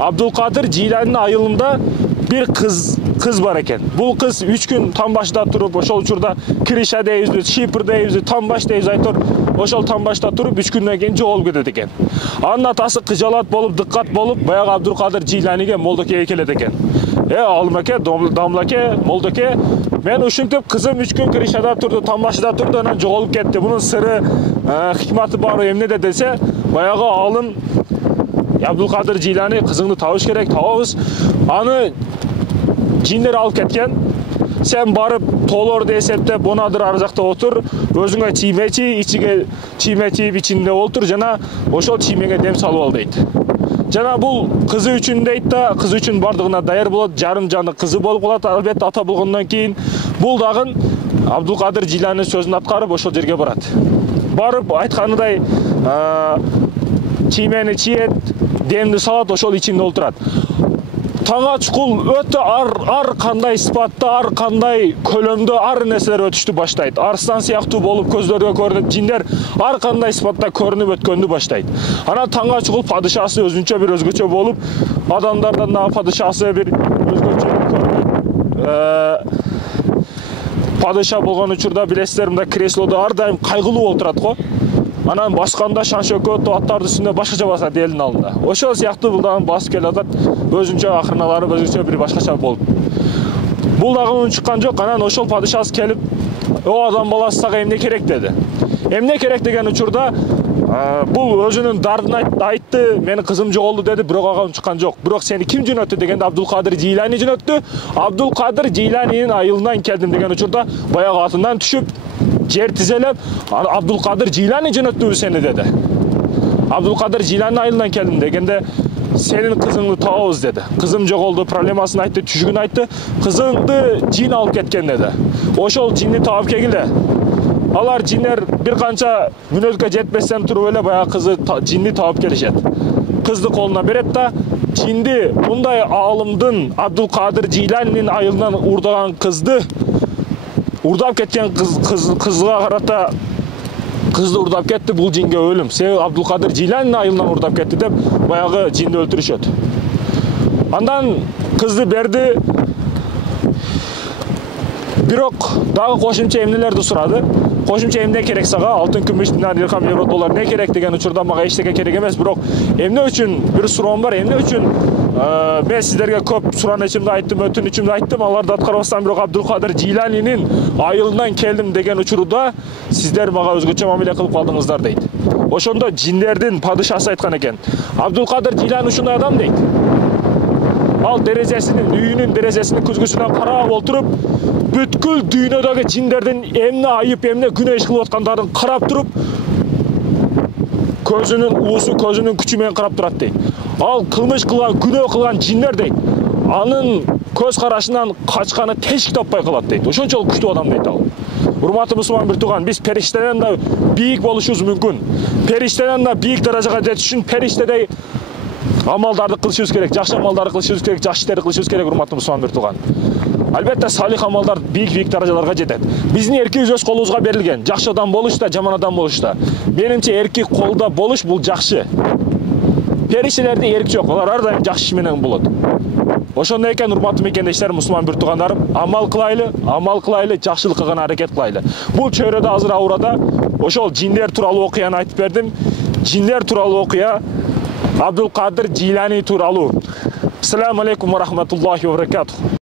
Abdülkadir Jilani'nin ayılında bir kız var eken. Bu kız 3 gün tam başta turup, oşol учурда Криша дейбиз, Шипр дейбиz, там баш дейбиz айтор. Ошол там башта туруп 3 күндөн кийин жоголуп кетет экен. Анын атасы кыжалат болуп, дыккат болуп, баягы Абдülkadir Jilani'ге молдокеге келет экен. Алымаке, дамлаке, молдоке, мен ушинтип кызым 3 күн Кришада турду, там башында турду, анан жоголуп кетти. Бунун сыры, хикматы бар эмнеде десе, баягы алым Abdülkadir Jilani kızını табыш керек, табабыз. Аны жиндер алып кеткен. Sen барып толор десептеп, бонадыр ар жакта отур, өзүңө чийме чий, ичиге чийме чийип ичинде отур, жана ошол чиймеге дем салып ал дейт. Жана бул кызы үчүн дейт да, кызы үчүн бардыгына даяр болот, жарым жаны кызы болуп калат, албетте ата болгондон кийин. Бул дагы Abdülkadir Jilani сөзүн аткарып ошол жерге барат. Барып айтканындай чиймени чиет, демди салат, ошол ичинде отурат. Таңа чукул өтө ар кандай сыпатта, ар кандай көлөмдө ар нерселер өтүштү баштайт. Арстан сыяктуу болуп көздөргө көрүнөт, жиндер ар кандай сыпатта көрүнүп өткөндү баштайт. Анан таңга чукул падышасы өзгөчө болуп, адамдардан да падышасы бир өзгөчө көрүнөт. Падыша болгон учурда билесиздер, мында креслодо ар дайым кайгылуу отурат го. Анан басканда шан шөкөт аттардын үстүнө башкача басат элдин алдында. Ошол сыяктуу бул дагы басып келе атат, өзүнчө акырналары өзүнчө бир башкача болуп. Бул дагы унун чыккан жок. Анан ошол падышасы келип, "О адам баласы сага эмне керек?" деди. Эмне керек деген учурда бул өзүнүн дардын айтты, "Менин кызым жоголду" деди, бирок ага үн чыккан жок. Бирок сени ким жөнөттү дегенде Abdülkadir Jilani жөнөттү. Abdülkadir Jilani'нин айылынан келдим деген учурда баягы атынан түшүп, жер тизелеп, Abdülkadir Jilani жөнөттүбү сени деди. Abdülkadir Jilani айылынан келдим дегенде, "Сенин кызыңды табабыз" деди. Кызым жоголду, проблемасын айтты, түшүгүн айтты. Кызыңды жин алып кеткен деди. Ошол жинди таап келгиле. Алар жиндер бир канча мүнөткө жетпестен туруп эле баягы кызы жинди таап келишет. Кызды колуна берет да, жинди мындай аалымдын Abdülkadir Jilani'нин айылынан урдаган кызды урдап кеткен кызга карата кызды урдап кетти, бул жинге өлүм. Себеби Abdülkadir Jilani'нин айылынан урдап кетти деп баягы жинди өлтүрүшөт. Андан кызды берди. Бирок дагы кошумча эмнелерди сурады. Кошумча эмне керек сага? Алтын, күмүш, динар, дирхам, евро, доллар не керек деген учурда мага эчтеке керек эмес. Бирок эмне үчүн бир суроом бар, эмне үчүн мен сиздерге көп суранычымды айттым, өтүнүчүмдү айттым, аларды аткарбастан бирок Abdülkadir Jilani'нин айылынан келдим деген учурда сиздер мага өзгөчө мамиле кылып калдыңыздар дейт. Ошондо жиндердин падышасы айткан экен. Abdülkadir Jilani ушундай адам дейт. Ал дерезесинин, үйүнүн дерезесинин күзгүсүнөн карап отуруп, бүткүл дүйнөдөгү жиндердин эмне айып, эмне күнөө иш кылып аткандарын карап туруп, көзүнүн уусу, көзүнүн күчү менен карап турат дейт. Ал кылмыш кылган, күнөө кылган жиндер дейт. Анын көз карашынан качканы тешик таппай калат дейт. Ошончолук күчтүү адам дейт ал. Урматтуу мусулман бир тууган, биз периштеден да бийик болушубуз мүмкүн. Периштеден да бийик даражага жетиш үчүн периштедей амалдарды кылышыбыз керек, жакшы амалдарды кылышыбыз керек, жакшы иштерди кылышыбыз керек, урматтуу мусулман бир тууган. Албетте салих амалдар бийик даражаларга жетет. Биздин эркибиз өз колубузга берилген. Жакшы адам болуш да, жаман адам болуш да. Менимче эрки колдо болуш бул жакшы. Периштелерде эрк жок, алар ар дайым жакшы иш менен болот. Ошондой экен, урматтуу мекендештер, мусулман бир туугандарым, амал кылайлы, жакшылык кылган аракет кылайлы. Бул чөйрөдө азыр аурада ошол жиндер тууралуу окуяны айтып бердим. Жиндер тууралуу окуя Abdülkadir Jilani тууралуу. Assalamu alaikum wa rahmatullahi wa barakatuh.